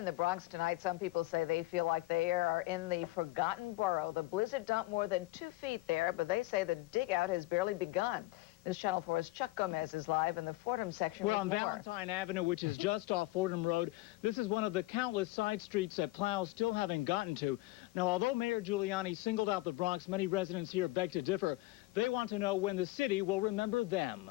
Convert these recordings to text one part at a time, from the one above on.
in the Bronx tonight. Some people say they feel like they are in the forgotten borough. The blizzard dumped more than 2 feet there, but they say the dig out has barely begun. This Channel 4's Chuck Gomez is live in the Fordham section. We're on Valentine Avenue, which is just off Fordham Road. This is one of the countless side streets that plows still haven't gotten to. Now, although Mayor Giuliani singled out the Bronx, many residents here beg to differ. They want to know when the city will remember them.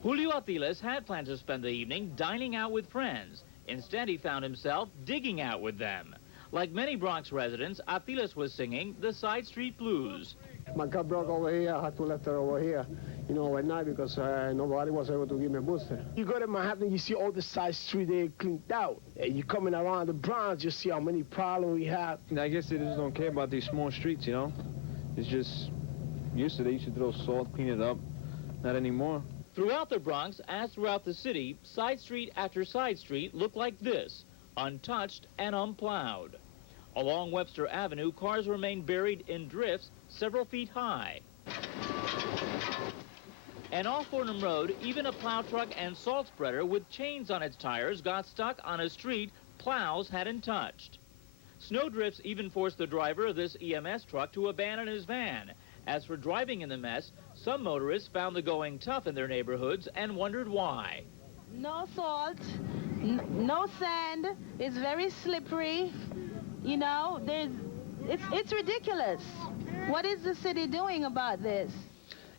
Julio Atiles had planned to spend the evening dining out with friends. Instead, he found himself digging out with them. Like many Bronx residents, Atiles was singing the side street blues. My car broke over here. I had to left it over here, overnight because nobody was able to give me a booster. You go to Manhattan, you see all the side street there cleaned out. And you coming around the Bronx, you see how many problems we have. I guess they just don't care about these small streets, It's just, used to, they used to throw salt, clean it up. Not anymore. Throughout the Bronx, as throughout the city, side street after side street looked like this, untouched and unplowed. Along Webster Avenue, cars remain buried in drifts several feet high. And off Fordham Road, even a plow truck and salt spreader with chains on its tires got stuck on a street plows hadn't touched. Snowdrifts even forced the driver of this EMS truck to abandon his van. As for driving in the mess, some motorists found the going tough in their neighborhoods and wondered why. No salt, no sand, it's very slippery, it's ridiculous. What is the city doing about this?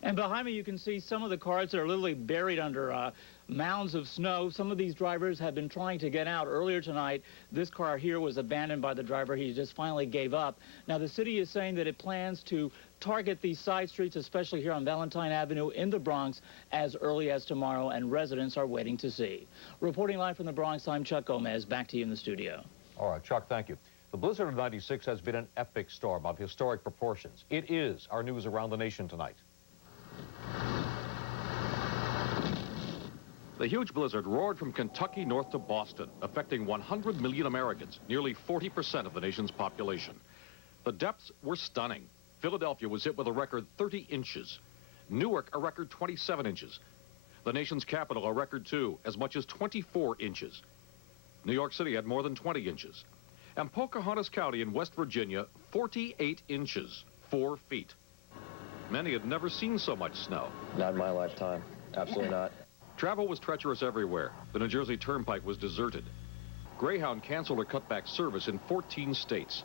And behind me you can see some of the cars that are literally buried under mounds of snow. Some of these drivers have been trying to get out. Earlier tonight, this car here was abandoned by the driver. He just finally gave up. Now, the city is saying that it plans to target these side streets, especially here on Valentine Avenue in the Bronx, as early as tomorrow, and residents are waiting to see. Reporting live from the Bronx, I'm Chuck Gomez. Back to you in the studio. All right, Chuck, thank you. The blizzard of '96 has been an epic storm of historic proportions. It is our news around the nation tonight. The huge blizzard roared from Kentucky north to Boston, affecting 100 million Americans, nearly 40% of the nation's population. The depths were stunning. Philadelphia was hit with a record 30 inches. Newark, a record 27 inches. The nation's capital, a record 2, as much as 24 inches. New York City had more than 20 inches. And Pocahontas County in West Virginia, 48 inches, 4 feet. Many had never seen so much snow. Not in my lifetime. Absolutely not. Travel was treacherous everywhere. The New Jersey Turnpike was deserted. Greyhound canceled or cut back service in 14 states.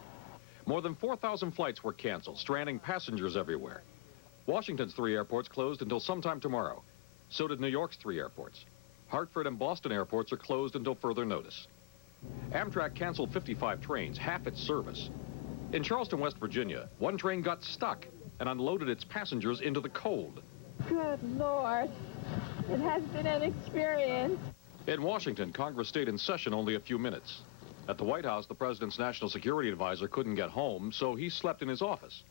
More than 4,000 flights were canceled, stranding passengers everywhere. Washington's 3 airports closed until sometime tomorrow. So did New York's 3 airports. Hartford and Boston airports are closed until further notice. Amtrak canceled 55 trains, half its service. In Charleston, West Virginia, one train got stuck and unloaded its passengers into the cold. Good Lord. It has been an experience. In Washington, Congress stayed in session only a few minutes. At the White House, the president's national security advisor couldn't get home, so he slept in his office.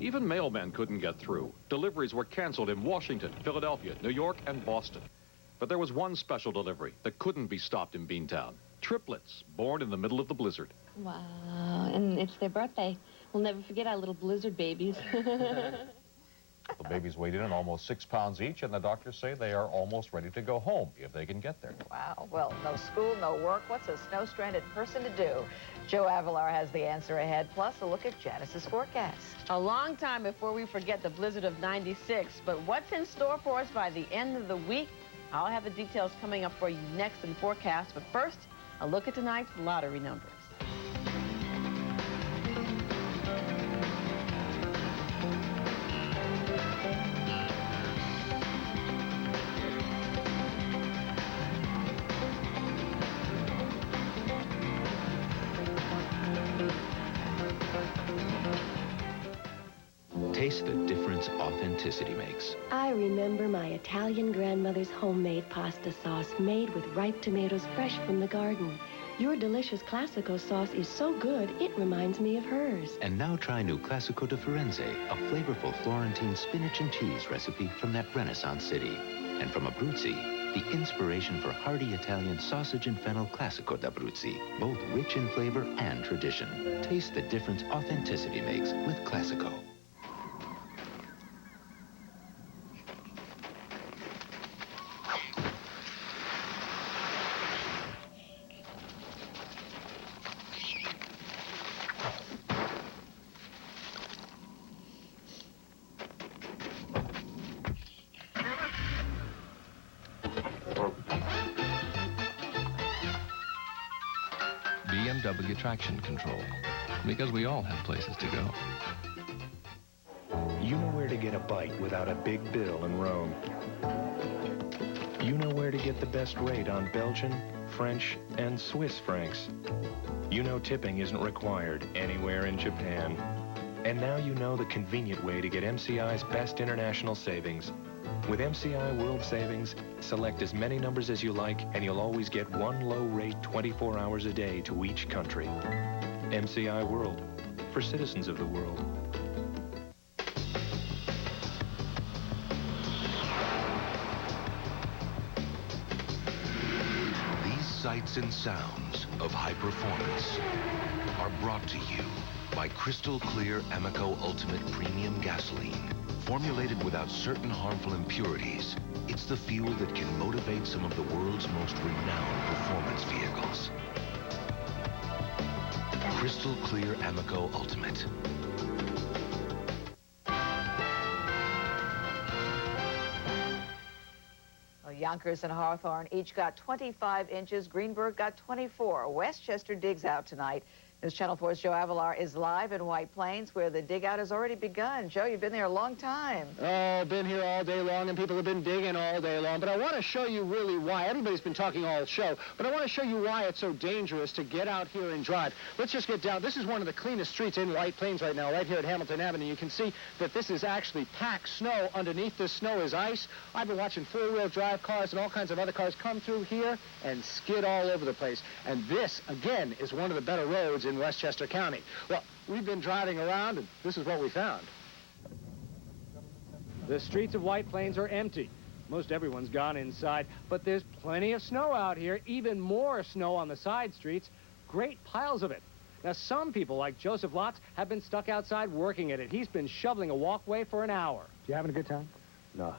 Even mailmen couldn't get through. Deliveries were canceled in Washington, Philadelphia, New York, and Boston. But there was one special delivery that couldn't be stopped in Beantown. Triplets, born in the middle of the blizzard. Wow, and it's their birthday. We'll never forget our little blizzard babies. The babies weighed in at almost 6 pounds each, and the doctors say they are almost ready to go home if they can get there. Wow. Well, no school, no work. What's a snow-stranded person to do? Joe Avalar has the answer ahead, plus a look at Janice's forecast. A long time before we forget the blizzard of '96, but what's in store for us by the end of the week? I'll have the details coming up for you next in forecast, but first, a look at tonight's lottery numbers. Taste the difference authenticity makes. I remember my Italian grandmother's homemade pasta sauce made with ripe tomatoes fresh from the garden. Your delicious Classico sauce is so good, it reminds me of hers. And now try new Classico di Firenze, a flavorful Florentine spinach and cheese recipe from that Renaissance city. And from Abruzzi, the inspiration for hearty Italian sausage and fennel Classico d'Abruzzi, both rich in flavor and tradition. Taste the difference authenticity makes with Classico. WW traction control, because we all have places to go. You know where to get a bite without a big bill in Rome. You know where to get the best rate on Belgian, French, and Swiss francs. You know tipping isn't required anywhere in Japan. And now you know the convenient way to get MCI's best international savings. With MCI World Savings, select as many numbers as you like, and you'll always get one low rate 24 hours a day to each country. MCI World, for citizens of the world. These sights and sounds of high performance are brought to you by Crystal Clear Amoco Ultimate Premium Gasoline. Formulated without certain harmful impurities, it's the fuel that can motivate some of the world's most renowned performance vehicles. Crystal Clear Amoco Ultimate. Well, Yonkers and Hawthorne each got 25 inches. Greenburgh got 24. Westchester digs out tonight. News Channel 4's Joe Avalar is live in White Plains, where the dig out has already begun. Joe, you've been there a long time. Oh, been here all day long, and people have been digging all day long. But I want to show you really why. Everybody's been talking all show, but I want to show you why it's so dangerous to get out here and drive. Let's just get down. This is one of the cleanest streets in White Plains right now, right here at Hamilton Avenue. You can see that this is actually packed snow. Underneath this snow is ice. I've been watching four-wheel drive cars and all kinds of other cars come through here and skid all over the place. And this, again, is one of the better roads in Westchester County. Well, we've been driving around, and this is what we found. The streets of White Plains are empty. Most everyone's gone inside, but there's plenty of snow out here, even more snow on the side streets, great piles of it. Now, some people, like Joseph Lotz, have been stuck outside working at it. He's been shoveling a walkway for an hour. You having a good time? No.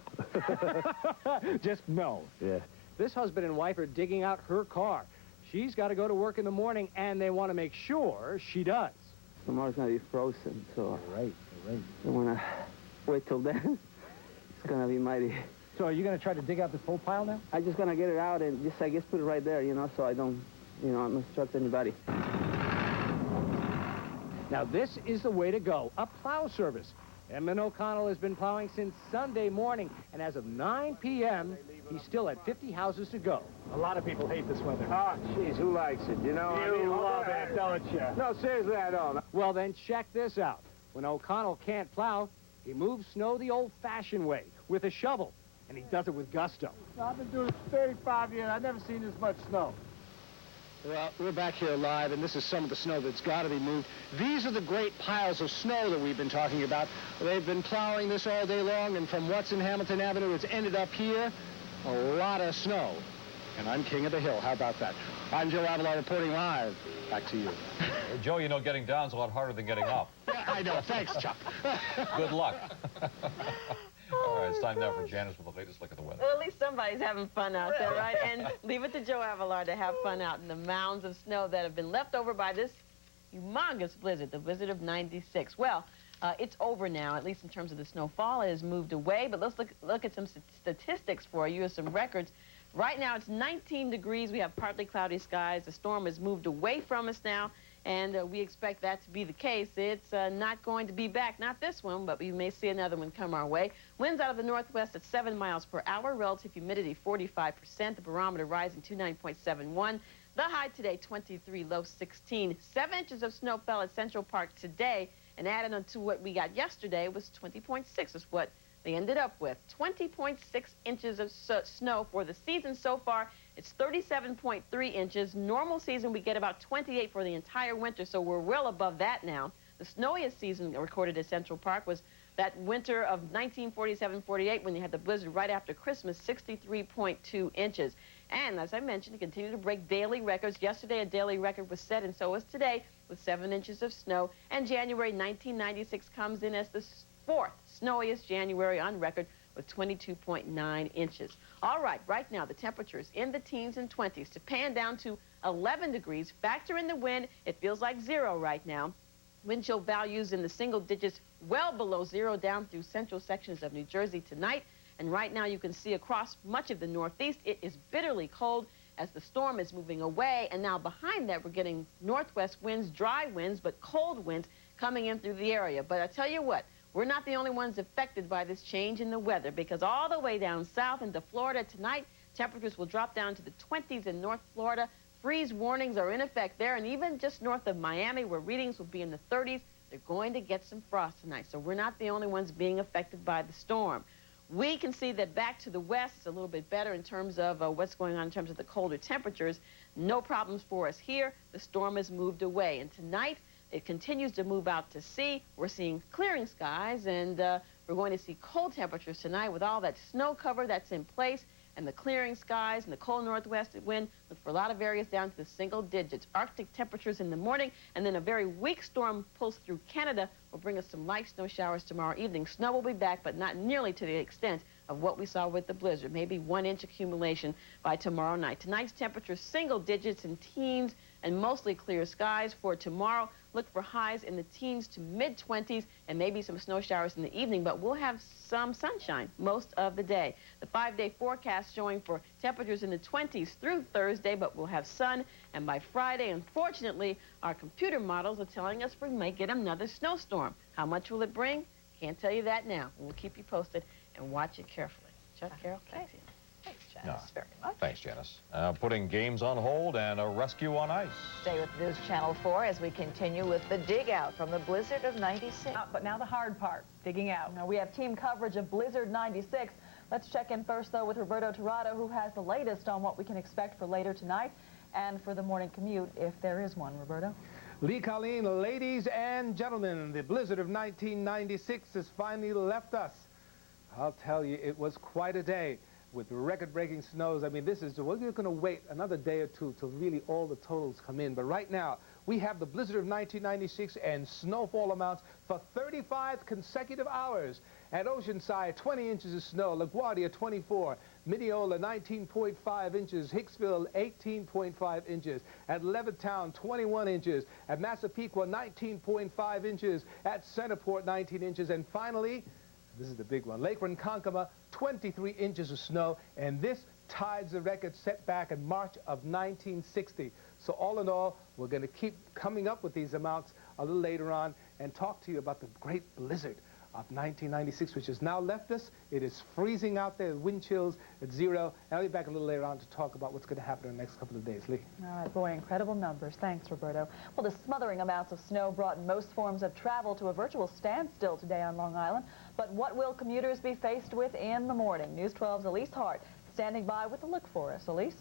Just no. Yeah. This husband and wife are digging out her car. She's got to go to work in the morning, and they want to make sure she does. Tomorrow's going to be frozen, so Right. I want to wait till then. It's going to be mighty. So are you going to try to dig out this whole pile now? I'm just going to get it out and just, I guess, put it right there, so I don't, I'm obstruct anybody. Now, this is the way to go, a plow service. Edmund O'Connell has been plowing since Sunday morning, and as of 9 p.m., he's still at 50 houses to go. A lot of people hate this weather. Oh, jeez, who likes it? You love it, don't you? No, seriously, I don't. Well, then check this out. When O'Connell can't plow, he moves snow the old-fashioned way, with a shovel, and he does it with gusto. I've been doing this for 35 years. I've never seen this much snow. Well, we're back here live, and this is some of the snow that's got to be moved. These are the great piles of snow that we've been talking about. They've been plowing this all day long, and from what's in Hamilton Avenue, it's ended up here. A lot of snow. And I'm king of the hill. How about that? I'm Joe Avalar reporting live. Back to you. Joe, getting down's a lot harder than getting up. Yeah, I know. Thanks, Chuck. Good luck. All right, it's time now for Janice with the latest look at the weather. Well, at least somebody's having fun out there, right? And leave it to Joe Avalar to have fun out in the mounds of snow that have been left over by this humongous blizzard, the blizzard of '96. Well, it's over now, at least in terms of the snowfall. It has moved away, but let's look at some statistics for you, some records. Right now, it's 19 degrees. We have partly cloudy skies. The storm has moved away from us now, and we expect that to be the case. It's not going to be back, not this one, but we may see another one come our way. Winds out of the northwest at 7 miles per hour. Relative humidity 45%. The barometer rising to 9.71. The high today, 23, low 16. 7 inches of snow fell at Central Park today, and added on to what we got yesterday was 20.6 is what they ended up with. 20.6 inches of snow for the season so far. It's 37.3 inches. Normal season, we get about 28 for the entire winter, so we're well above that now. The snowiest season recorded at Central Park was that winter of 1947-48 when you had the blizzard right after Christmas, 63.2 inches. And as I mentioned, you continue to break daily records. Yesterday, a daily record was set, and so was today, with 7 inches of snow. And January 1996 comes in as the 4th snowiest January on record with 22.9 inches. All right now, the temperatures in the teens and 20s to pan down to 11 degrees. Factor in the wind. It feels like 0 right now. Wind chill values in the single digits, well below 0 down through central sections of New Jersey tonight. And right now you can see across much of the Northeast, it is bitterly cold. as the storm is moving away. And now behind that, we're getting northwest winds, dry winds, but cold winds coming in through the area. But I tell you what, we're not the only ones affected by this change in the weather, because all the way down south into Florida tonight, temperatures will drop down to the 20s in North Florida. Freeze warnings are in effect there, and even just north of Miami, where readings will be in the 30s, they're going to get some frost tonight. So we're not the only ones being affected by the storm. We can see that back to the west is a little bit better in terms of what's going on in terms of the colder temperatures. No problems for us here. The storm has moved away, and tonight it continues to move out to sea. We're seeing clearing skies, and we're going to see cold temperatures tonight with all that snow cover that's in place, and the clearing skies and the cold northwest wind. Look for a lot of areas down to the single digits. Arctic temperatures in the morning, and then a very weak storm pulls through Canada will bring us some light snow showers tomorrow evening. Snow will be back, but not nearly to the extent of what we saw with the blizzard. Maybe 1 inch accumulation by tomorrow night. Tonight's temperature single digits and teens, and mostly clear skies. For tomorrow, look for highs in the teens to mid-20s and maybe some snow showers in the evening, but we'll have some sunshine most of the day. The 5-day forecast showing for temperatures in the 20s through Thursday, but we'll have sun, and by Friday, unfortunately, our computer models are telling us we may get another snowstorm. How much will it bring? Can't tell you that now. We'll keep you posted and watch it carefully. Chuck, Carol, thanks. Thanks, Janice, very much. Thanks, Janice. Putting games on hold and a rescue on ice. Stay with News Channel 4 as we continue with the dig out from the blizzard of 96. But now the hard part, digging out. Now we have team coverage of Blizzard 96. Let's check in first, though, with Roberto Tirado, who has the latest on what we can expect for later tonight and for the morning commute, if there is one. Roberto? Lee Colleen, ladies and gentlemen, the blizzard of 1996 has finally left us. I'll tell you, it was quite a day with record-breaking snows. I mean, we're going to wait another day or two till really all the totals come in. But right now, we have the blizzard of 1996 and snowfall amounts for 35 consecutive hours. At Oceanside, 20 inches of snow. LaGuardia, 24. Mineola, 19.5 inches. Hicksville, 18.5 inches. At Levittown, 21 inches. At Massapequa, 19.5 inches. At Centerport, 19 inches. And finally, this is the big one, Lake Ronkonkoma, 23 inches of snow. And this ties the record set back in March of 1960. So all in all, we're going to keep coming up with these amounts a little later on and talk to you about the great blizzard of 1996, which has now left us. It is freezing out there, wind chills at 0. And I'll be back a little later on to talk about what's going to happen in the next couple of days. Lee. All right, boy, incredible numbers. Thanks, Roberto. Well, the smothering amounts of snow brought most forms of travel to a virtual standstill today on Long Island. But what will commuters be faced with in the morning? News 12's Elise Hart standing by with a look for us. Elise?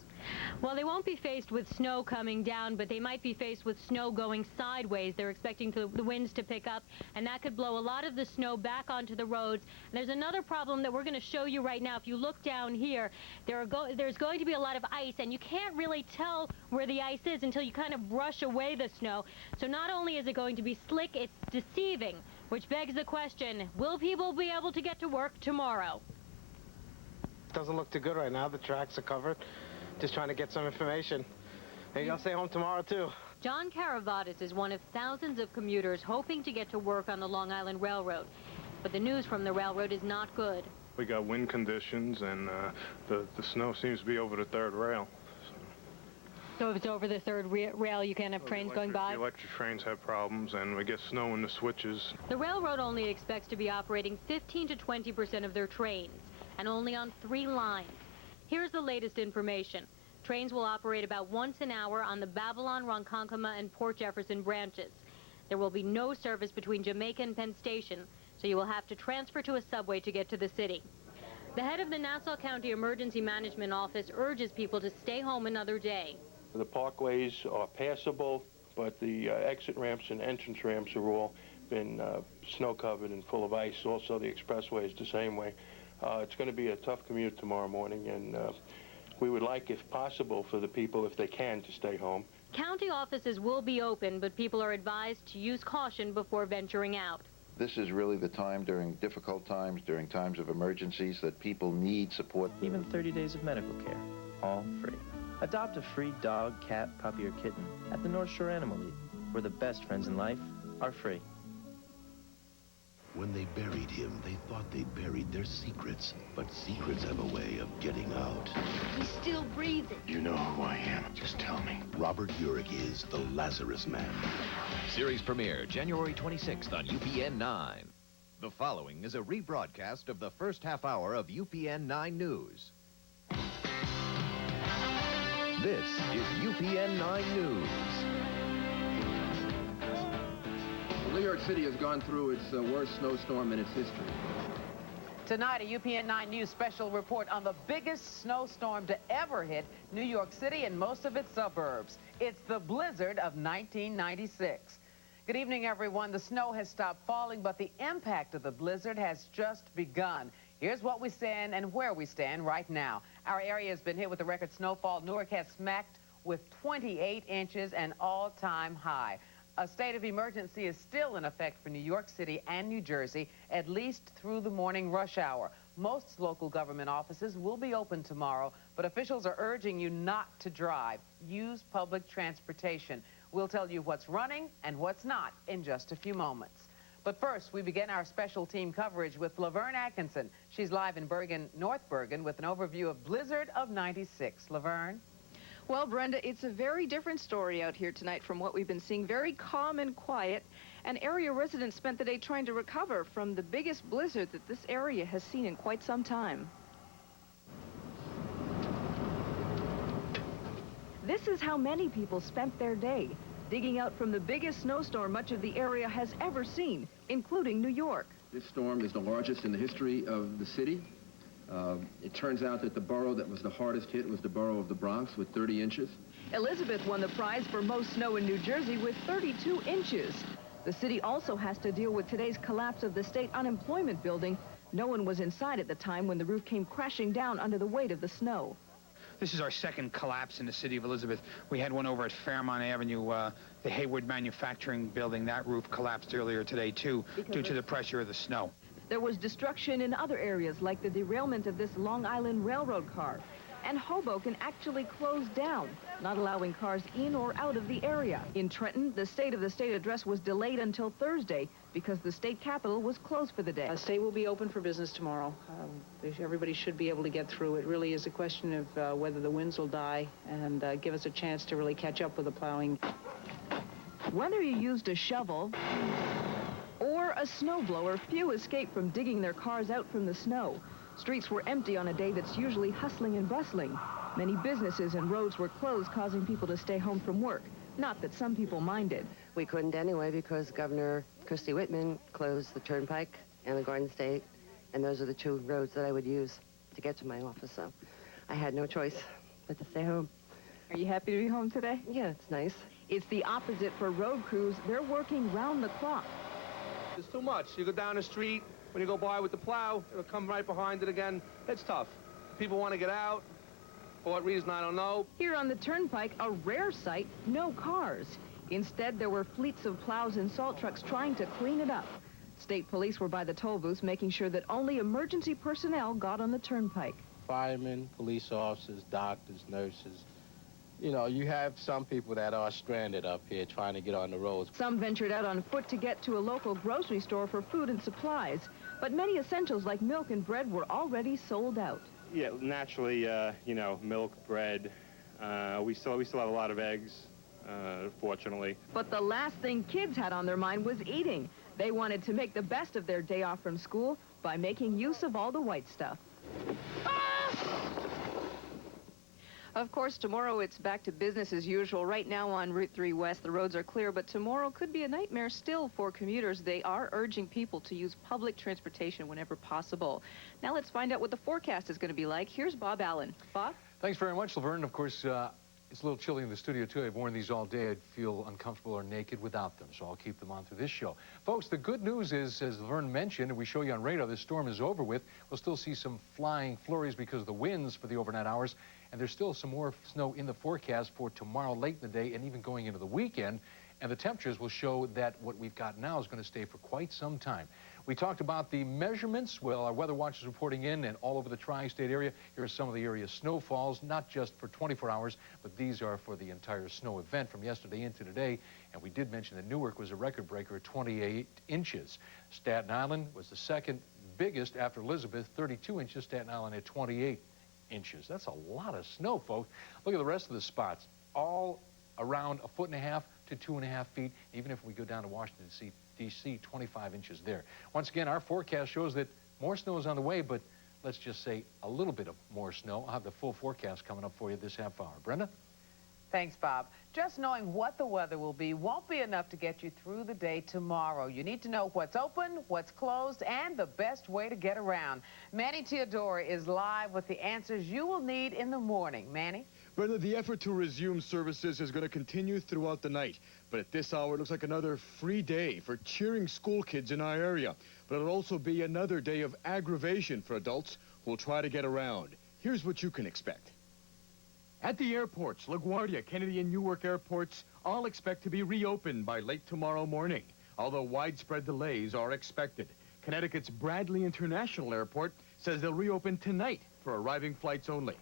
Well, they won't be faced with snow coming down, but they might be faced with snow going sideways. They're expecting the winds to pick up, and that could blow a lot of the snow back onto the roads. And there's another problem that we're going to show you right now. If you look down here, there's going to be a lot of ice, and you can't really tell where the ice is until you kind of brush away the snow. So not only is it going to be slick, it's deceiving, which begs the question, will people be able to get to work tomorrow? Doesn't look too good right now. The tracks are covered. Just trying to get some information. Maybe I'll stay home tomorrow, too. John Caravadas is one of thousands of commuters hoping to get to work on the Long Island Railroad. But the news from the railroad is not good. We got wind conditions, and the snow seems to be over the third rail. So if it's over the third rail, you can't have trains going by? The electric trains have problems, and we get snow in the switches. The railroad only expects to be operating 15 to 20% of their trains, and only on 3 lines. Here's the latest information. Trains will operate about once an hour on the Babylon, Ronkonkoma, and Port Jefferson branches. There will be no service between Jamaica and Penn Station, so you will have to transfer to a subway to get to the city. The head of the Nassau County Emergency Management Office urges people to stay home another day. The parkways are passable, but the exit ramps and entrance ramps are all been snow-covered and full of ice. Also, the expressway is the same way. It's going to be a tough commute tomorrow morning, and we would like, if possible, for the people, if they can, to stay home. County offices will be open, but people are advised to use caution before venturing out. This is really the time during difficult times, during times of emergencies, that people need support. Even 30 days of medical care, all free. Adopt a free dog, cat, puppy, or kitten at the North Shore Animal League, where the best friends in life are free. When they buried him, they thought they'd buried their secrets. But secrets have a way of getting out. He's still breathing. You know who I am. Just tell me. Robert Urich is the Lazarus Man. Series premiere January 26th on UPN 9. The following is a rebroadcast of the first half hour of UPN 9 News. This is UPN 9 News. New York City has gone through its worst snowstorm in its history. Tonight, a UPN 9 News special report on the biggest snowstorm to ever hit New York City and most of its suburbs. It's the blizzard of 1996. Good evening, everyone. The snow has stopped falling, but the impact of the blizzard has just begun. Here's what we stand and where we stand right now. Our area has been hit with a record snowfall. Newark has smacked with 28 inches, an all-time high. A state of emergency is still in effect for New York City and New Jersey, at least through the morning rush hour. Most local government offices will be open tomorrow, but officials are urging you not to drive. Use public transportation. We'll tell you what's running and what's not in just a few moments. But first, we begin our special team coverage with Laverne Atkinson. She's live in Bergen, North Bergen, with an overview of Blizzard of 96. Laverne? Well, Brenda, it's a very different story out here tonight from what we've been seeing. Very calm and quiet. And area residents spent the day trying to recover from the biggest blizzard that this area has seen in quite some time. This is how many people spent their day, digging out from the biggest snowstorm much of the area has ever seen, including New York. This storm is the largest in the history of the city. It turns out that the borough that was the hardest hit was the borough of the Bronx with 30 inches. Elizabeth won the prize for most snow in New Jersey with 32 inches. The city also has to deal with today's collapse of the state unemployment building. No one was inside at the time when the roof came crashing down under the weight of the snow. This is our second collapse in the city of Elizabeth. We had one over at Fairmont Avenue, the Hayward Manufacturing Building. That roof collapsed earlier today, too, due to the pressure of the snow. There was destruction in other areas, like the derailment of this Long Island Railroad car. And Hoboken actually closed down, not allowing cars in or out of the area. In Trenton, the State of the State address was delayed until Thursday because the state capitol was closed for the day. The state will be open for business tomorrow. Everybody should be able to get through. It really is a question of whether the winds will die and give us a chance to really catch up with the plowing. Whether you used a shovel or a snowblower, few escaped from digging their cars out from the snow. Streets were empty on a day that's usually hustling and bustling. Many businesses and roads were closed, causing people to stay home from work. Not that some people minded. We couldn't anyway because Governor Christie Whitman closed the Turnpike and the Garden State, and those are the two roads that I would use to get to my office, so I had no choice but to stay home. Are you happy to be home today? Yeah, it's nice. It's the opposite for road crews. They're working round the clock. It's too much. You go down the street, when you go by with the plow, it'll come right behind it again. It's tough. People want to get out. For what reason, I don't know. Here on the Turnpike, a rare sight, no cars. Instead, there were fleets of plows and salt trucks trying to clean it up. State police were by the toll booths, making sure that only emergency personnel got on the Turnpike. Firemen, police officers, doctors, nurses. You know, you have some people that are stranded up here trying to get on the roads. Some ventured out on foot to get to a local grocery store for food and supplies. But many essentials like milk and bread were already sold out. Yeah, naturally, you know, milk, bread. We still have a lot of eggs, fortunately. But the last thing kids had on their mind was eating. They wanted to make the best of their day off from school by making use of all the white stuff. Of course, tomorrow it's back to business as usual. Right now on Route 3 West, the roads are clear, but tomorrow could be a nightmare still for commuters. They are urging people to use public transportation whenever possible. Now let's find out what the forecast is going to be like. Here's Bob Allen. Bob? Thanks very much, Laverne. Of course, it's a little chilly in the studio, too. I've worn these all day. I'd feel uncomfortable or naked without them, so I'll keep them on through this show. Folks, the good news is, as Laverne mentioned, and we show you on radar, this storm is over with. We'll still see some flying flurries because of the winds for the overnight hours, and there's still some more snow in the forecast for tomorrow late in the day and even going into the weekend, and the temperatures will show that what we've got now is going to stay for quite some time. We talked about the measurements. Well, our weather watch is reporting in and all over the tri-state area. Here are some of the area's snowfalls, not just for 24 hours, but these are for the entire snow event from yesterday into today. And we did mention that Newark was a record breaker at 28 inches. Staten Island was the second biggest after Elizabeth, 32 inches. Staten Island at 28 inches. That's a lot of snow, folks. Look at the rest of the spots. All around 1.5 to 2.5 feet. Even if we go down to Washington, D.C., 25 inches there. Once again, our forecast shows that more snow is on the way, but let's just say a little bit of more snow. I'll have the full forecast coming up for you this half hour. Brenda? Thanks, Bob. Just knowing what the weather will be won't be enough to get you through the day tomorrow. You need to know what's open, what's closed, and the best way to get around. Manny Teodoro is live with the answers you will need in the morning. Manny? Brenda, the effort to resume services is going to continue throughout the night. But at this hour, it looks like another free day for cheering school kids in our area. But it'll also be another day of aggravation for adults who will try to get around. Here's what you can expect. At the airports, LaGuardia, Kennedy, and Newark airports all expect to be reopened by late tomorrow morning, although widespread delays are expected. Connecticut's Bradley International Airport says they'll reopen tonight for arriving flights only.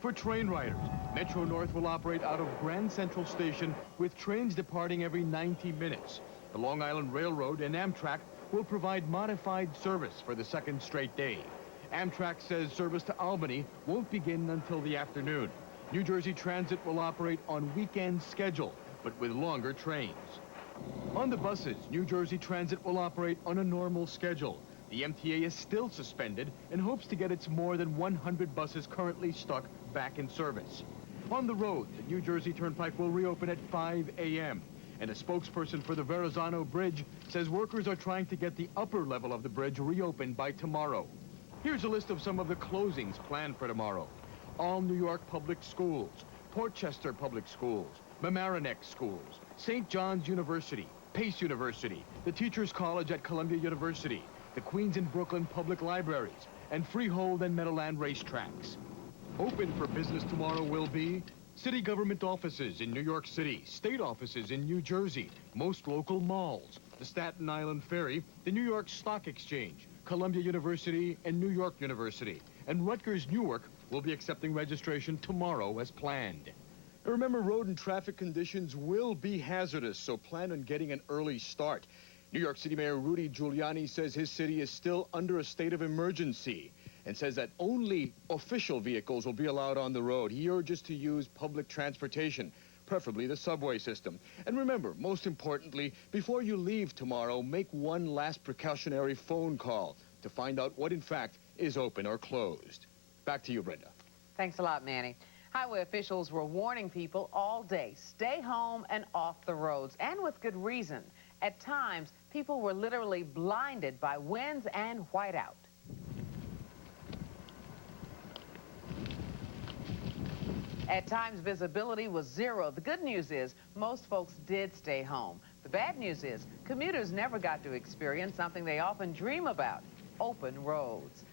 For train riders, Metro North will operate out of Grand Central Station with trains departing every 90 minutes. The Long Island Railroad and Amtrak will provide modified service for the second straight day. Amtrak says service to Albany won't begin until the afternoon. New Jersey Transit will operate on weekend schedule, but with longer trains. On the buses, New Jersey Transit will operate on a normal schedule. The MTA is still suspended and hopes to get its more than 100 buses currently stuck back in service. On the road, the New Jersey Turnpike will reopen at 5 a.m. And a spokesperson for the Verrazano Bridge says workers are trying to get the upper level of the bridge reopened by tomorrow. Here's a list of some of the closings planned for tomorrow. All New York Public Schools, Portchester Public Schools, Mamaroneck Schools, St. John's University, Pace University, the Teachers College at Columbia University, the Queens and Brooklyn Public Libraries, and Freehold and Meadowland racetracks. Open for business tomorrow will be city government offices in New York City, state offices in New Jersey, most local malls, the Staten Island Ferry, the New York Stock Exchange, Columbia University, and New York University. And Rutgers Newark will be accepting registration tomorrow as planned. Remember, road and traffic conditions will be hazardous, so plan on getting an early start. New York City Mayor Rudy Giuliani says his city is still under a state of emergency and says that only official vehicles will be allowed on the road. He urges to use public transportation, preferably the subway system. And remember, most importantly, before you leave tomorrow, make one last precautionary phone call to find out what in fact is open or closed. Back to you, Brenda. Thanks a lot, Manny. Highway officials were warning people all day, stay home and off the roads, and with good reason. At times, people were literally blinded by winds and whiteout. At times, visibility was zero. The good news is most folks did stay home. The bad news is commuters never got to experience something they often dream about, open roads.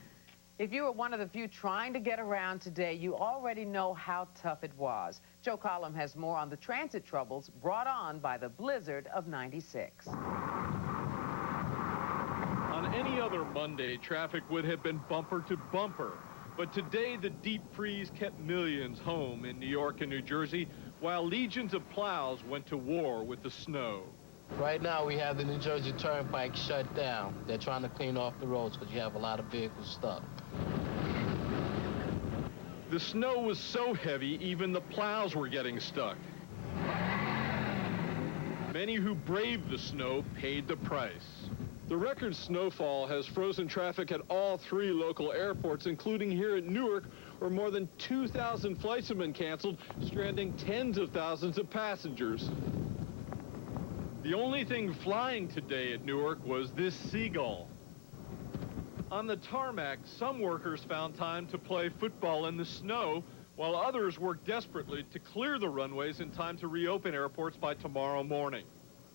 If you were one of the few trying to get around today, you already know how tough it was. Joe Collum has more on the transit troubles brought on by the blizzard of '96. On any other Monday, traffic would have been bumper to bumper. But today, the deep freeze kept millions home in New York and New Jersey, while legions of plows went to war with the snow. Right now, we have the New Jersey Turnpike shut down. They're trying to clean off the roads because you have a lot of vehicles stuck. The snow was so heavy, even the plows were getting stuck. Many who braved the snow paid the price. The record snowfall has frozen traffic at all 3 local airports, including here at Newark, where more than 2,000 flights have been canceled, stranding tens of thousands of passengers. The only thing flying today at Newark was this seagull. On the tarmac, some workers found time to play football in the snow, while others worked desperately to clear the runways in time to reopen airports by tomorrow morning.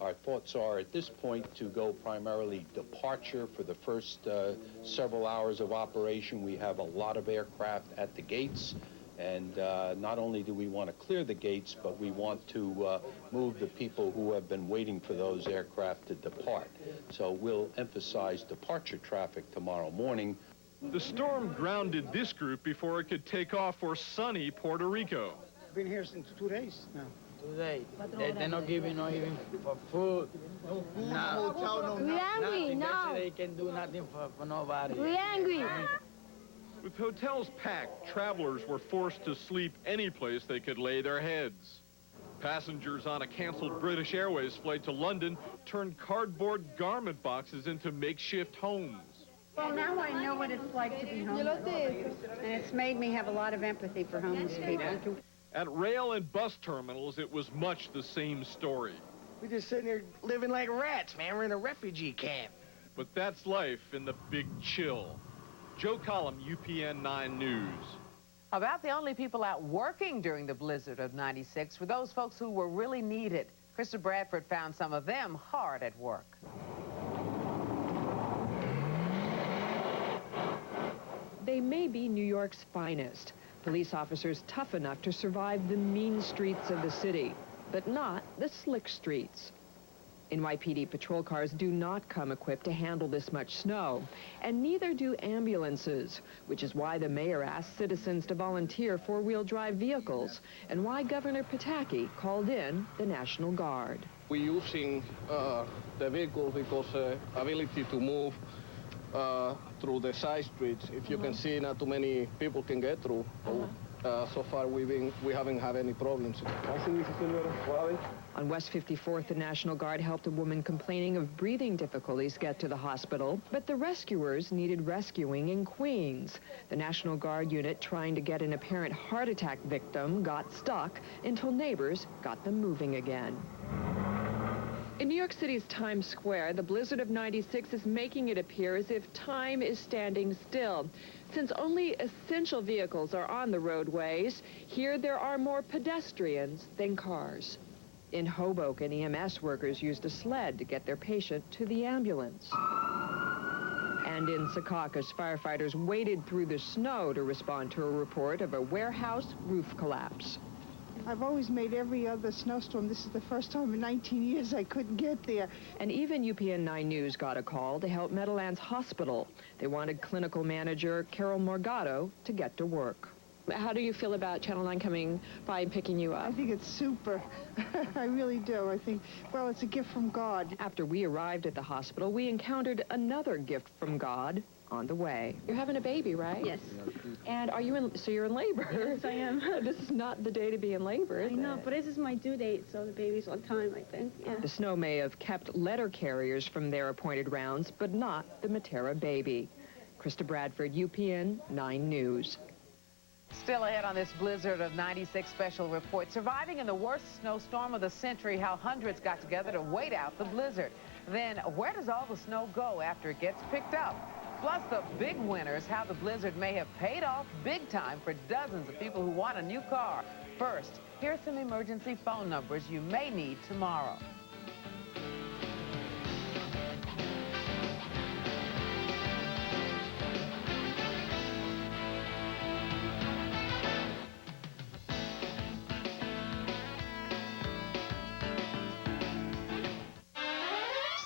Our thoughts are at this point to go primarily departure for the first several hours of operation. We have a lot of aircraft at the gates. And not only do we want to clear the gates, but we want to move the people who have been waiting for those aircraft to depart. So we'll emphasize departure traffic tomorrow morning. The storm grounded this group before it could take off for sunny Puerto Rico. Been here since 2 days now. 2 days. They're not giving no even for food. No hotel, no We're angry, nothing. no. They can do nothing for nobody. We're angry. With hotels packed, travelers were forced to sleep any place they could lay their heads. Passengers on a canceled British Airways flight to London turned cardboard garment boxes into makeshift homes. Well, now I know what it's like to be homeless, and it's made me have a lot of empathy for homeless people. At rail and bus terminals, it was much the same story. We're just sitting here living like rats, man. We're in a refugee camp. But that's life in the big chill. Joe Collum, UPN 9 News. About the only people out working during the blizzard of '96 were those folks who were really needed. Krista Bradford found some of them hard at work. They may be New York's finest. Police officers tough enough to survive the mean streets of the city, but not the slick streets. NYPD patrol cars do not come equipped to handle this much snow, and neither do ambulances, which is why the mayor asked citizens to volunteer four-wheel drive vehicles, and why Governor Pataki called in the National Guard. We're using the vehicle because ability to move through the side streets. If you can see, not too many people can get through. So far, we haven't had any problems. On West 54th, the National Guard helped a woman complaining of breathing difficulties get to the hospital, but the rescuers needed rescuing in Queens. The National Guard unit trying to get an apparent heart attack victim got stuck until neighbors got them moving again. In New York City's Times Square, the blizzard of '96 is making it appear as if time is standing still. Since only essential vehicles are on the roadways, here there are more pedestrians than cars. In Hoboken, EMS workers used a sled to get their patient to the ambulance. And in Secaucus, firefighters waded through the snow to respond to a report of a warehouse roof collapse. I've always made every other snowstorm. This is the first time in 19 years I couldn't get there. And even UPN 9 News got a call to help Meadowlands Hospital. They wanted clinical manager Carol Morgado to get to work. How do you feel about Channel 9 coming by and picking you up? I think it's super. I really do. I think, well, it's a gift from God. After we arrived at the hospital, we encountered another gift from God on the way. You're having a baby, right? Yes. And are you so you're in labor? Yes, I am. This is not the day to be in labor, is I know, it? but this is my due date, so the baby's on time, I think. Yeah. The snow may have kept letter carriers from their appointed rounds, but not the Matera baby. Krista Bradford, UPN 9 News. Still ahead on this blizzard of '96 special report, surviving in the worst snowstorm of the century, how hundreds got together to wait out the blizzard. Then, where does all the snow go after it gets picked up? Plus, the big winners, how the blizzard may have paid off big time for dozens of people who want a new car. First, here's some emergency phone numbers you may need tomorrow.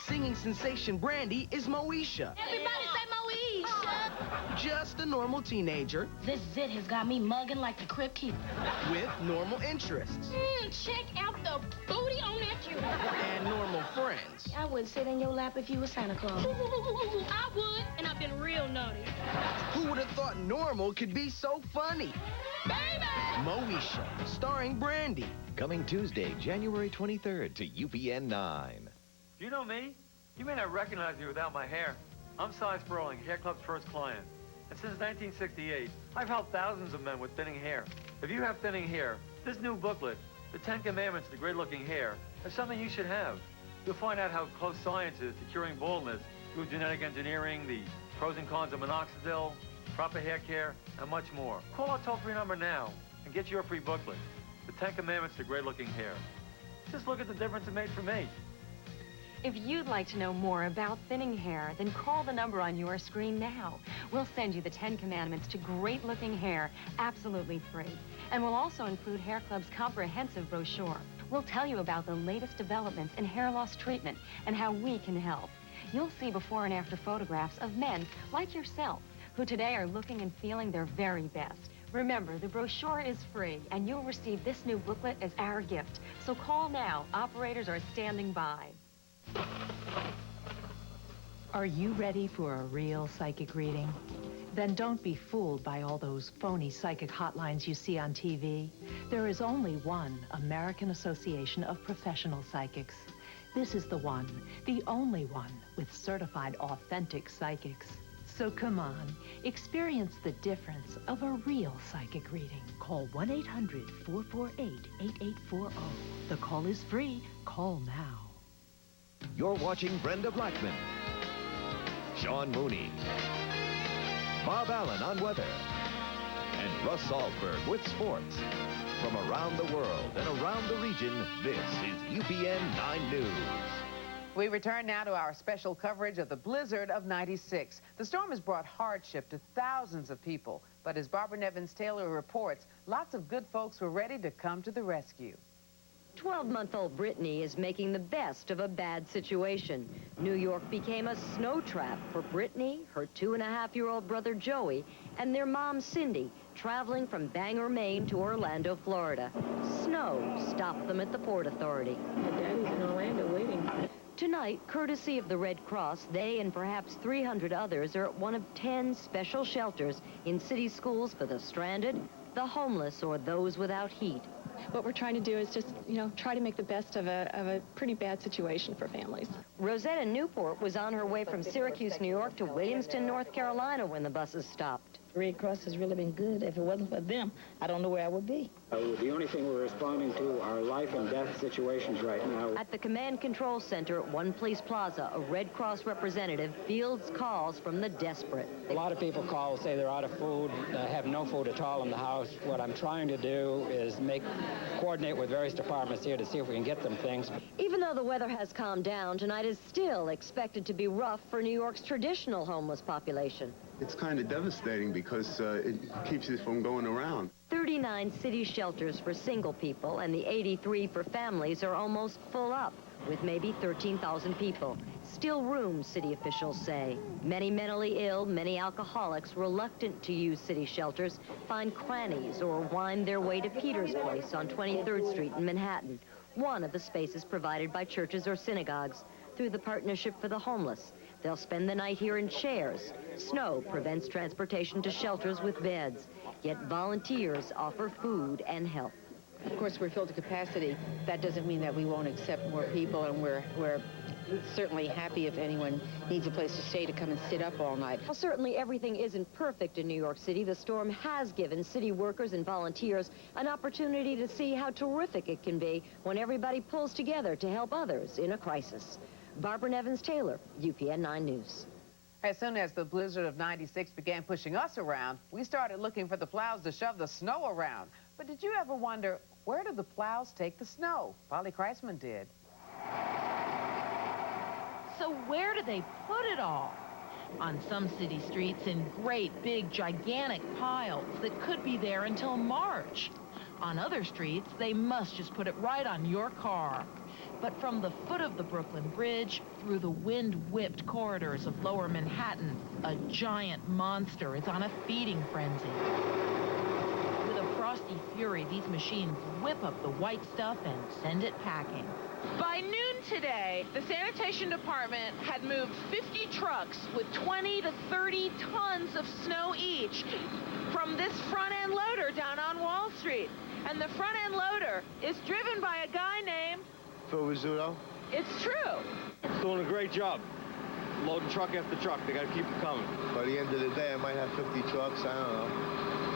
Singing sensation Brandy is Moesha. Everybody say Moesha. Just a normal teenager. This zit has got me mugging like the Crypt Keeper. With normal interests. Check out the booty on that cute. And normal friends. I would sit in your lap if you were Santa Claus. I would, and I've been real naughty. Who would have thought normal could be so funny? Baby! Moesha, starring Brandy. Coming Tuesday, January 23rd to UPN 9. Do you know me? You may not recognize me without my hair. I'm Cy Sperling, Hair Club's first client. And since 1968, I've helped thousands of men with thinning hair. If you have thinning hair, this new booklet, The 10 Commandments to Great-Looking Hair, is something you should have. You'll find out how close science is to curing baldness through genetic engineering, the pros and cons of minoxidil, proper hair care, and much more. Call our toll-free number now and get your free booklet, The 10 Commandments to Great-Looking Hair. Just look at the difference it made for me. If you'd like to know more about thinning hair, then call the number on your screen now. We'll send you the 10 Commandments to great-looking hair, absolutely free. And we'll also include Hair Club's comprehensive brochure. We'll tell you about the latest developments in hair loss treatment and how we can help. You'll see before and after photographs of men like yourself who today are looking and feeling their very best. Remember, the brochure is free, and you'll receive this new booklet as our gift. So call now. Operators are standing by. Are you ready for a real psychic reading? Then don't be fooled by all those phony psychic hotlines you see on TV. There is only one American Association of Professional Psychics. This is the one, the only one, with certified authentic psychics. So come on, experience the difference of a real psychic reading. Call 1-800-448-8840. The call is free. Call now. You're watching Brenda Blackman, Sean Mooney, Bob Allen on weather, and Russ Salzberg with sports. From around the world and around the region, this is UPN 9 News. We return now to our special coverage of the blizzard of '96. The storm has brought hardship to thousands of people, but as Barbara Nevins-Taylor reports, lots of good folks were ready to come to the rescue. 12-month-old Brittany is making the best of a bad situation. New York became a snow trap for Brittany, her 2.5-year-old brother Joey, and their mom Cindy, traveling from Bangor, Maine to Orlando, Florida. Snow stopped them at the Port Authority. My daddy's in Orlando waiting. Tonight, courtesy of the Red Cross, they and perhaps 300 others are at one of 10 special shelters in city schools for the stranded, the homeless, or those without heat. What we're trying to do is just, try to make the best of a pretty bad situation for families. Rosetta Newport was on her way from Syracuse, New York to Williamston, North Carolina when the buses stopped. The Red Cross has really been good. If it wasn't for them, I don't know where I would be. The only thing we're responding to are life and death situations right now. At the Command Control Center at One Place Plaza, a Red Cross representative fields calls from the desperate. A lot of people call, say they're out of food, have no food at all in the house. What I'm trying to do is coordinate with various departments here to see if we can get them things. Even though the weather has calmed down, tonight is still expected to be rough for New York's traditional homeless population. It's kind of devastating because it keeps us from going around. 39 city shelters for single people and the 83 for families are almost full up, with maybe 13,000 people. Still room, city officials say. Many mentally ill, many alcoholics reluctant to use city shelters find crannies or wind their way to Peter's Place on 23rd Street in Manhattan, one of the spaces provided by churches or synagogues through the Partnership for the Homeless. They'll spend the night here in chairs. Snow prevents transportation to shelters with beds, yet volunteers offer food and help. Of course, we're filled to capacity. That doesn't mean that we won't accept more people, and we're certainly happy if anyone needs a place to stay to come and sit up all night. Well, certainly everything isn't perfect in New York City. The storm has given city workers and volunteers an opportunity to see how terrific it can be when everybody pulls together to help others in a crisis. Barbara Nevins-Taylor, UPN 9 News. As soon as the blizzard of '96 began pushing us around, we started looking for the plows to shove the snow around. But did you ever wonder, where do the plows take the snow? Polly Kreisman did. So where do they put it all? On some city streets in great, big, gigantic piles that could be there until March. On other streets, they must just put it right on your car. But from the foot of the Brooklyn Bridge through the wind-whipped corridors of lower Manhattan, a giant monster is on a feeding frenzy. With a frosty fury, these machines whip up the white stuff and send it packing. By noon today, the sanitation department had moved 50 trucks with 20 to 30 tons of snow each from this front-end loader down on Wall Street. And the front-end loader is driven by a guy named Phil Rizzuto? It's true. Doing a great job. Loading truck after truck. They got to keep them coming. By the end of the day, I might have 50 trucks. I don't know.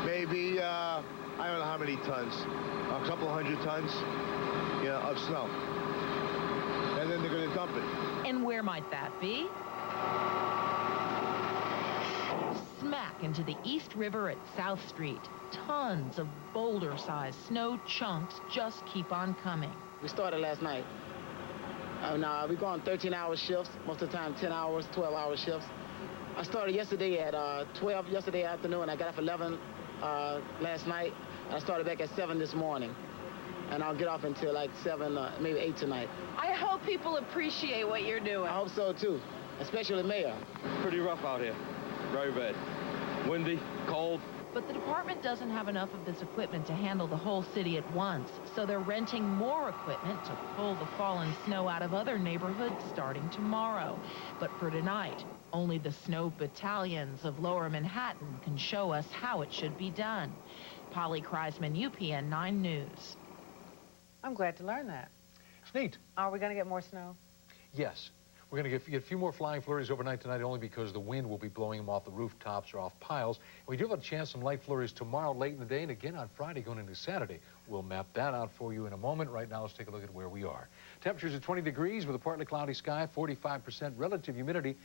Maybe, I don't know how many tons. A couple hundred tons, of snow. And then they're going to dump it. And where might that be? Smack into the East River at South Street. Tons of boulder-sized snow chunks just keep on coming. We started last night. No, we go on 13-hour shifts, most of the time 10 hours, 12-hour shifts. I started yesterday at 12 yesterday afternoon. I got off 11 last night. I started back at 7 this morning. And I'll get off until like 7, maybe 8 tonight. I hope people appreciate what you're doing. I hope so, too, especially the mayor. Pretty rough out here. Very bad. Windy, cold. But the department doesn't have enough of this equipment to handle the whole city at once, so they're renting more equipment to pull the fallen snow out of other neighborhoods starting tomorrow. But for tonight, only the snow battalions of Lower Manhattan can show us how it should be done. Polly Kreisman, UPN 9 News. I'm glad to learn that. It's neat. Are we going to get more snow? Yes. We're going to get a few more flying flurries overnight tonight, only because the wind will be blowing them off the rooftops or off piles. We do have a chance some light flurries tomorrow late in the day, and again on Friday going into Saturday. We'll map that out for you in a moment. Right now, let's take a look at where we are. Temperatures at 20 degrees with a partly cloudy sky, 45% relative humidity.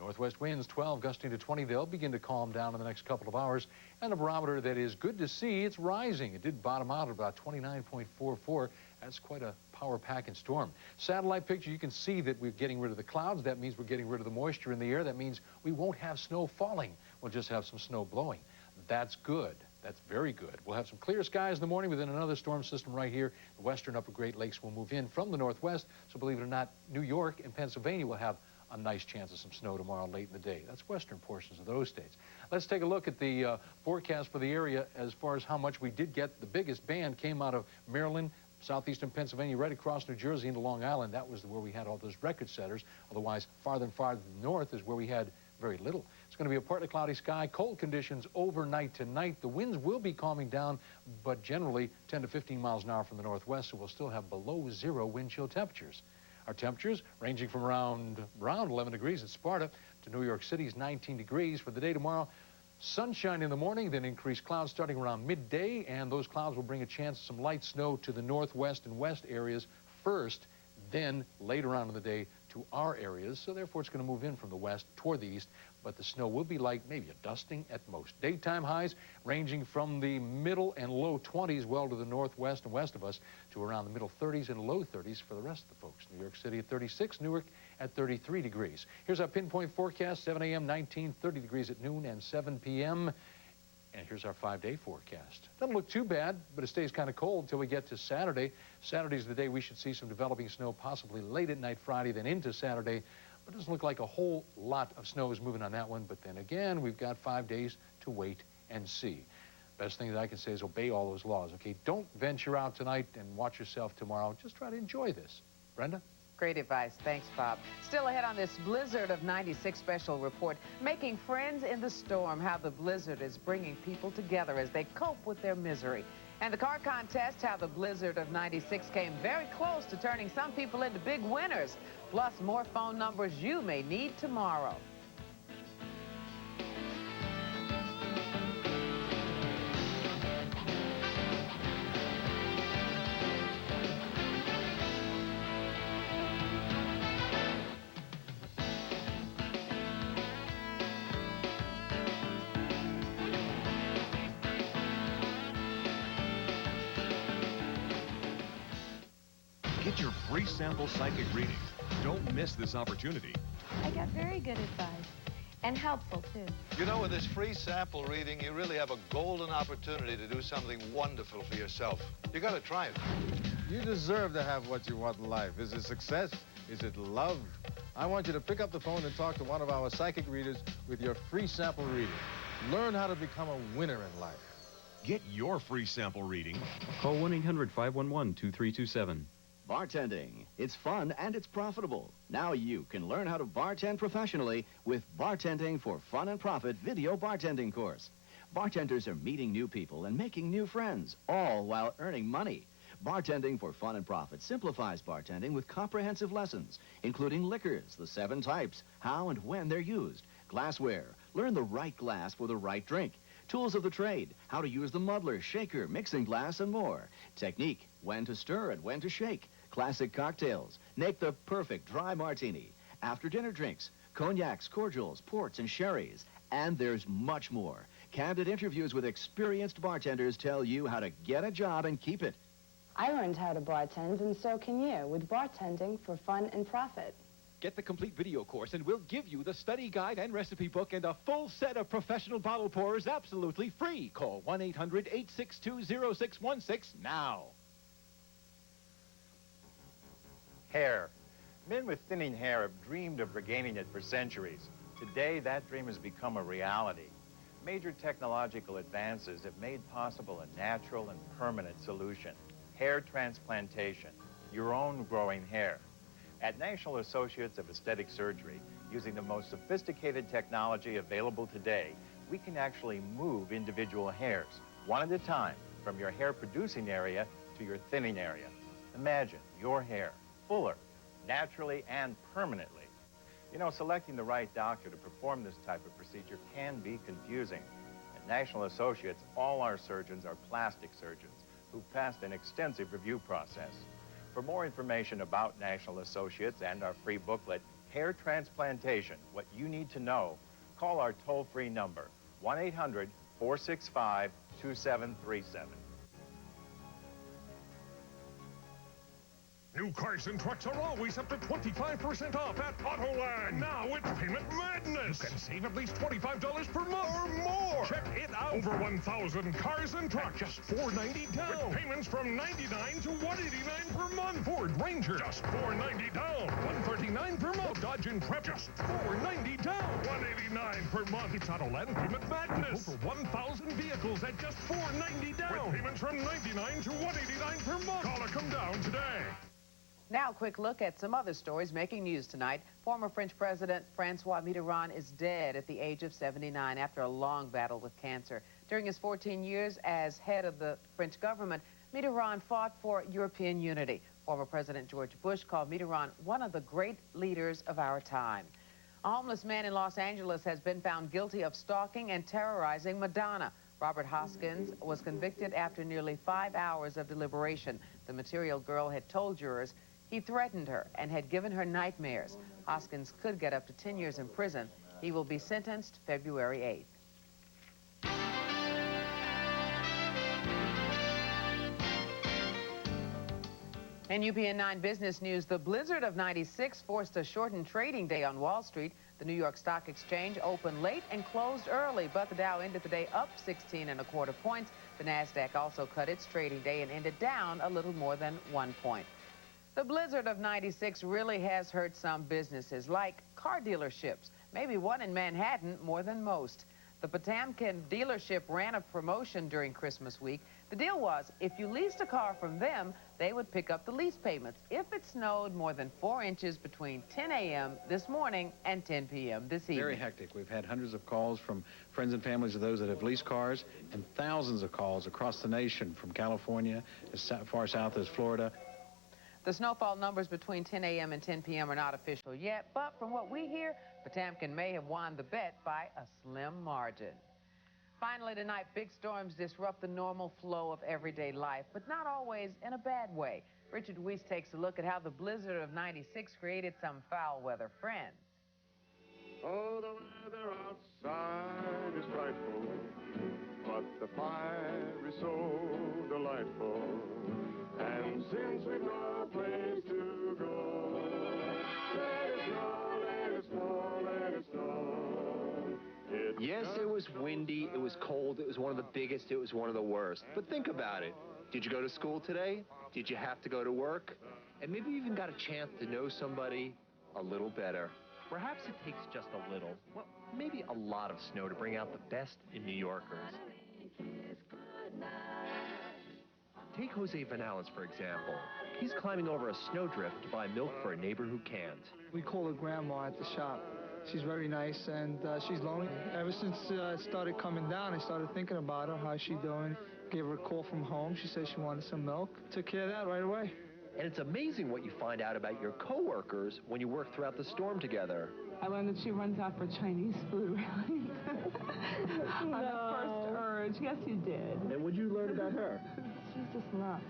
Northwest winds 12, gusting to 20. They'll begin to calm down in the next couple of hours. And a barometer that is good to see, it's rising. It did bottom out at about 29.44. That's quite a power-packing storm. Satellite picture, you can see that we're getting rid of the clouds. That means we're getting rid of the moisture in the air. That means we won't have snow falling. We'll just have some snow blowing. That's good. That's very good. We'll have some clear skies in the morning within another storm system right here. The western upper Great Lakes will move in from the northwest. So believe it or not, New York and Pennsylvania will have a nice chance of some snow tomorrow late in the day. That's western portions of those states. Let's take a look at the forecast for the area as far as how much we did get. The biggest band came out of Maryland, southeastern Pennsylvania, right across New Jersey into Long Island. That was where we had all those record setters. Otherwise, farther and farther north is where we had very little. It's going to be a partly cloudy sky, cold conditions overnight tonight. The winds will be calming down, but generally 10 to 15 miles an hour from the northwest, so we'll still have below zero wind chill temperatures. Our temperatures ranging from around 11 degrees at Sparta to New York City's 19 degrees. For the day tomorrow, sunshine in the morning, then increased clouds starting around midday, and those clouds will bring a chance of some light snow to the northwest and west areas first, then later on in the day to our areas. So therefore, it's going to move in from the west toward the east, but the snow will be light, maybe a dusting at most. Daytime highs ranging from the middle and low 20s well to the northwest and west of us to around the middle 30s and low 30s for the rest of the folks. New York City at 36, Newark at 33 degrees. Here's our pinpoint forecast, 7 a.m., 19, 30 degrees at noon and 7 p.m. And here's our 5-day forecast. Doesn't look too bad, but it stays kind of cold until we get to Saturday. Saturday's the day we should see some developing snow, possibly late at night Friday, then into Saturday. But it doesn't look like a whole lot of snow is moving on that one. But then again, we've got 5 days to wait and see. Best thing that I can say is obey all those laws, okay? Don't venture out tonight and watch yourself tomorrow. Just try to enjoy this. Brenda? Great advice. Thanks, Bob. Still ahead on this Blizzard of 96 special report, making friends in the storm, how the blizzard is bringing people together as they cope with their misery. And the car contest, how the Blizzard of 96 came very close to turning some people into big winners. Plus, more phone numbers you may need tomorrow. Get your free sample psychic reading. Don't miss this opportunity. I got very good advice, and helpful, too. You know, with this free sample reading, you really have a golden opportunity to do something wonderful for yourself. You got to try it. You deserve to have what you want in life. Is it success? Is it love? I want you to pick up the phone and talk to one of our psychic readers with your free sample reading. Learn how to become a winner in life. Get your free sample reading. Call 1-800-511-2327. Bartending. It's fun and it's profitable. Now you can learn how to bartend professionally with Bartending for Fun and Profit video bartending course. Bartenders are meeting new people and making new friends, all while earning money. Bartending for Fun and Profit simplifies bartending with comprehensive lessons, including liquors, the 7 types, how and when they're used, glassware, learn the right glass for the right drink, tools of the trade, how to use the muddler, shaker, mixing glass, and more, technique, when to stir and when to shake, classic cocktails, make the perfect dry martini, after-dinner drinks, cognacs, cordials, ports, and sherries, and there's much more. Candid interviews with experienced bartenders tell you how to get a job and keep it. I learned how to bartend, and so can you, with Bartending for Fun and Profit. Get the complete video course, and we'll give you the study guide and recipe book and a full set of professional bottle pourers absolutely free. Call 1-800-862-0616 now. Hair. Men with thinning hair have dreamed of regaining it for centuries. Today, that dream has become a reality. Major technological advances have made possible a natural and permanent solution. Hair transplantation, your own growing hair. At National Associates of Aesthetic Surgery, using the most sophisticated technology available today, we can actually move individual hairs, one at a time, from your hair-producing area to your thinning area. Imagine your hair fuller, naturally and permanently. You know, selecting the right doctor to perform this type of procedure can be confusing. At National Associates, all our surgeons are plastic surgeons who've passed an extensive review process. For more information about National Associates and our free booklet, Hair Transplantation, What You Need to Know, call our toll-free number, 1-800-465-2737. New cars and trucks are always up to 25% off at Autoland. Now it's Payment Madness. You can save at least $25 per month or more. Check it out. Over 1,000 cars and trucks, just $490 down. With payments from $99 to $189 per month. Ford Ranger, just $490 down. $139 per month. Dodge Intrepid, just $490 down. $189 per month. It's Autoland Payment Madness. Over 1,000 vehicles at just $490 down. With payments from $99 to $189 per month. Call or come down today. Now, a quick look at some other stories making news tonight. Former French President Francois Mitterrand is dead at the age of 79 after a long battle with cancer. During his 14 years as head of the French government, Mitterrand fought for European unity. Former President George Bush called Mitterrand one of the great leaders of our time. A homeless man in Los Angeles has been found guilty of stalking and terrorizing Madonna. Robert Hoskins was convicted after nearly 5 hours of deliberation. The Material Girl had told jurors he threatened her and had given her nightmares. Hoskins could get up to 10 years in prison. He will be sentenced February 8th. In UPN 9 business news, the blizzard of '96 forced a shortened trading day on Wall Street. The New York Stock Exchange opened late and closed early, but the Dow ended the day up 16.25 points. The NASDAQ also cut its trading day and ended down a little more than 1 point. The blizzard of '96 really has hurt some businesses, like car dealerships, maybe one in Manhattan more than most. The Potamkin dealership ran a promotion during Christmas week. The deal was, if you leased a car from them, they would pick up the lease payments if it snowed more than 4 inches between 10 a.m. this morning and 10 p.m. this evening. Very hectic. We've had hundreds of calls from friends and families of those that have leased cars, and thousands of calls across the nation from California as far south as Florida. The snowfall numbers between 10 a.m. and 10 p.m. are not official yet, but from what we hear, Potamkin may have won the bet by a slim margin. Finally tonight, big storms disrupt the normal flow of everyday life, but not always in a bad way. Richard Weiss takes a look at how the blizzard of '96 created some foul weather friends. Oh, the weather outside is frightful, but the fire is so delightful. And since we've no place to go, let it snow, let it snow, let it snow. Yes, it was windy, it was cold, it was one of the biggest, it was one of the worst. But think about it. Did you go to school today? Did you have to go to work? And maybe you even got a chance to know somebody a little better. Perhaps it takes just a little, well, maybe a lot of snow to bring out the best in New Yorkers. Take Jose Vanales, for example. He's climbing over a snowdrift to buy milk for a neighbor who can't. We call her Grandma at the shop. She's very nice, and she's lonely. Ever since it started coming down, I started thinking about her. How's she doing? Gave her a call from home. She said she wanted some milk. Took care of that right away. And it's amazing what you find out about your coworkers when you work throughout the storm together. I learned that she runs out for Chinese food, really. On the first urge. Yes, you did. And what'd you learn about her? She's just nuts.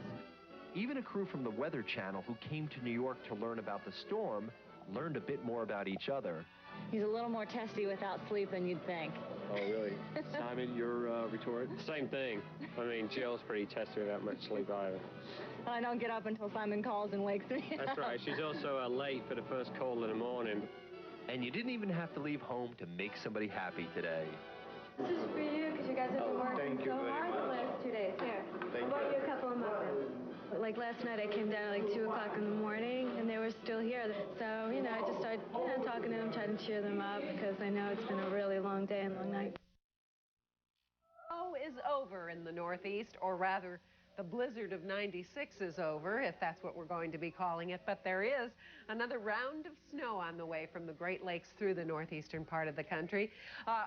Even a crew from the Weather Channel who came to New York to learn about the storm learned a bit more about each other. He's a little more testy without sleep than you'd think. Oh, really? Simon, your retort? Same thing. I mean, Jill's pretty tested that much sleep either. I don't get up until Simon calls and wakes me up. That's right. She's also late for the first call in the morning. And you didn't even have to leave home to make somebody happy today. This is for you, because you guys have been working so hard the last 2 days. Here, I bought you a couple of muffins. Like last night, I came down at like 2 o'clock in the morning, and they were still here. So, you know, I just started talking to them, trying to cheer them up, because I know it's been a really long day and long night. Snow is over in the Northeast, or rather, the blizzard of '96 is over, if that's what we're going to be calling it. But there is another round of snow on the way from the Great Lakes through the northeastern part of the country.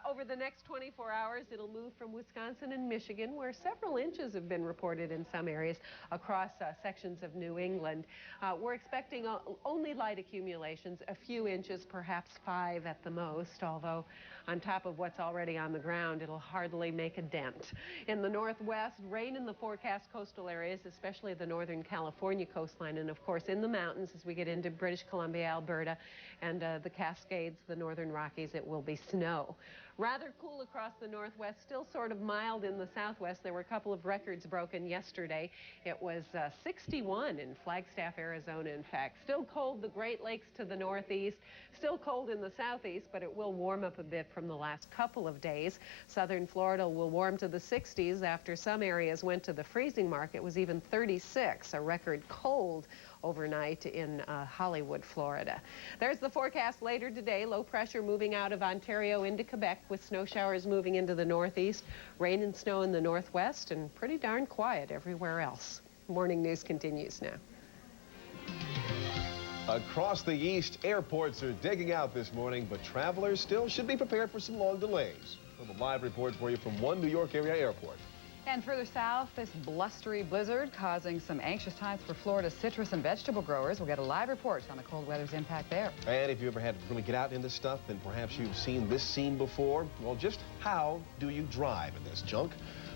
Over the next 24 hours, it'll move from Wisconsin and Michigan, where several inches have been reported in some areas across sections of New England. We're expecting only light accumulations, a few inches, perhaps 5 at the most, although on top of what's already on the ground, it'll hardly make a dent. In the northwest, rain in the forecast coastal areas, especially the northern California coastline, and of course in the mountains as we get into British Columbia, Alberta, and the Cascades, the northern Rockies, it will be snow. Rather cool across the northwest, still sort of mild in the southwest. There were a couple of records broken yesterday. It was 61 in Flagstaff, Arizona, in fact. Still cold the Great Lakes to the northeast, still cold in the southeast, but it will warm up a bit from the last couple of days. Southern Florida will warm to the 60s after some areas went to the freezing mark. It was even 36, a record cold overnight in Hollywood, Florida. There's the forecast later today. Low pressure moving out of Ontario into Quebec with snow showers moving into the northeast, rain and snow in the northwest, and pretty darn quiet everywhere else. Morning news continues now. Across the east, airports are digging out this morning, but travelers still should be prepared for some long delays. We have a live report for you from one New York area airport. And further south, this blustery blizzard causing some anxious times for Florida's citrus and vegetable growers. We'll get a live report on the cold weather's impact there. And if you ever had to really get out into stuff, then perhaps you've seen this scene before. Well, just how do you drive in this junk?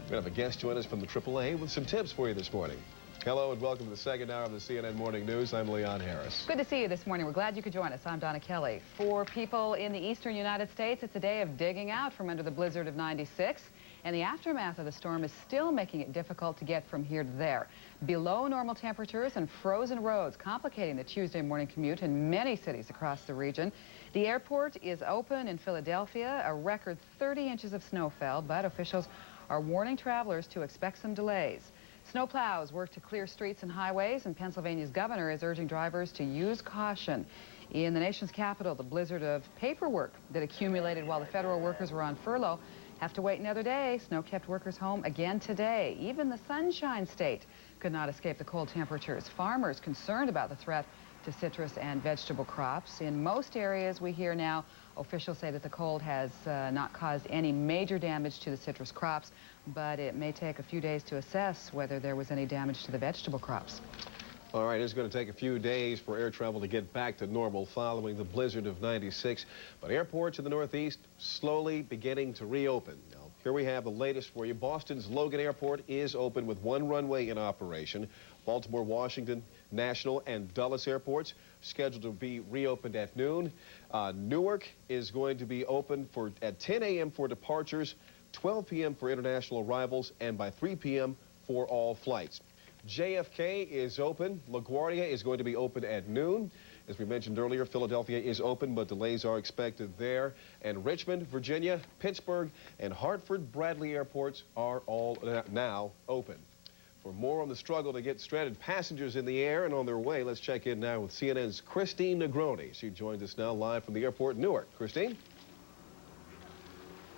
We're going to have a guest join us from the AAA with some tips for you this morning. Hello and welcome to the second hour of the CNN Morning News. I'm Leon Harris. Good to see you this morning. We're glad you could join us. I'm Donna Kelly. For people in the eastern United States, it's a day of digging out from under the blizzard of '96. And the aftermath of the storm is still making it difficult to get from here to there. Below normal temperatures and frozen roads complicating the Tuesday morning commute in many cities across the region. The airport is open in Philadelphia. A record 30 inches of snow fell, but officials are warning travelers to expect some delays. Snowplows work to clear streets and highways, and Pennsylvania's governor is urging drivers to use caution. In the nation's capital, the blizzard of paperwork that accumulated while the federal workers were on furlough have to wait another day. Snow kept workers home again today. Even the Sunshine State could not escape the cold temperatures. Farmers concerned about the threat to citrus and vegetable crops. In most areas we hear now, officials say that the cold has not caused any major damage to the citrus crops, but it may take a few days to assess whether there was any damage to the vegetable crops. All right, it's going to take a few days for air travel to get back to normal following the blizzard of '96, but airports in the Northeast slowly beginning to reopen. Now, here we have the latest for you. Boston's Logan Airport is open with one runway in operation. Baltimore, Washington, National, and Dulles airports scheduled to be reopened at noon. Newark is going to be open at 10 a.m. for departures, 12 p.m. for international arrivals, and by 3 p.m. for all flights. JFK is open. LaGuardia is going to be open at noon. As we mentioned earlier, Philadelphia is open, but delays are expected there. And Richmond, Virginia, Pittsburgh, and Hartford Bradley airports are all now open. For more on the struggle to get stranded passengers in the air and on their way, let's check in now with CNN's Christine Negroni. She joins us now live from the airport in Newark. Christine?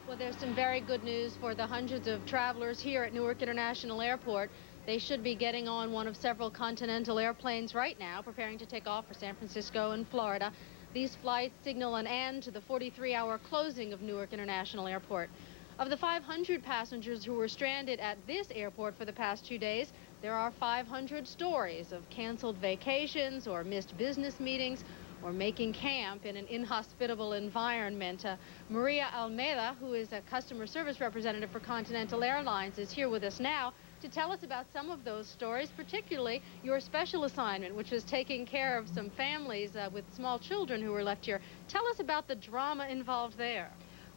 Well, there's some very good news for the hundreds of travelers here at Newark International Airport. They should be getting on one of several Continental airplanes right now, preparing to take off for San Francisco and Florida. These flights signal an end to the 43-hour closing of Newark International Airport. Of the 500 passengers who were stranded at this airport for the past 2 days, there are 500 stories of canceled vacations or missed business meetings or making camp in an inhospitable environment. Maria Almeida, who is a customer service representative for Continental Airlines, is here with us now to tell us about some of those stories, particularly your special assignment, which is taking care of some families with small children who were left here. Tell us about the drama involved there.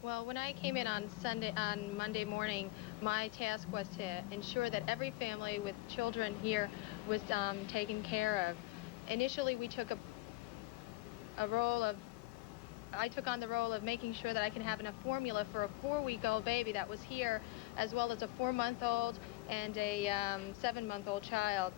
Well, when I came in on Monday morning, my task was to ensure that every family with children here was taken care of. Initially, we took I took on the role of making sure that I can have enough formula for a 4-week-old baby that was here, as well as a 4-month-old and a 7-month-old child.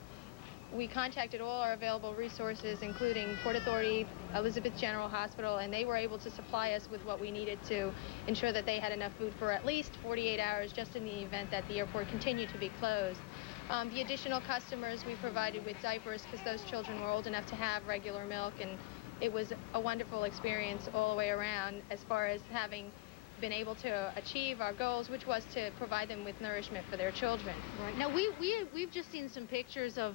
We contacted all our available resources, including Port Authority, Elizabeth General Hospital, and they were able to supply us with what we needed to ensure that they had enough food for at least 48 hours, just in the event that the airport continued to be closed. The additional customers we provided with diapers, because those children were old enough to have regular milk, and it was a wonderful experience all the way around as far as having been able to achieve our goals, which was to provide them with nourishment for their children. Right. Now, we've just seen some pictures of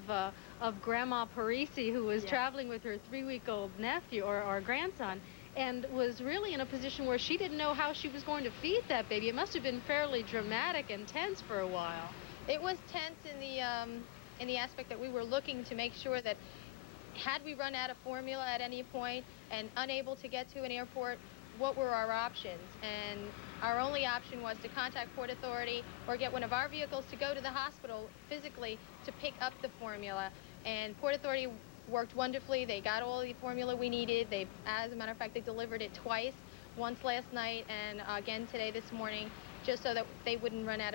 Grandma Parisi, who was traveling with her 3-week-old nephew or grandson, and was really in a position where she didn't know how she was going to feed that baby. It must have been fairly dramatic and tense for a while. It was tense in the aspect that we were looking to make sure that had we run out of formula at any point and unable to get to an airport, what were our options? And our only option was to contact Port Authority or get one of our vehicles to go to the hospital physically to pick up the formula. And Port Authority worked wonderfully. They got all the formula we needed. As a matter of fact, they delivered it twice, once last night and again today this morning, just so that they wouldn't run out of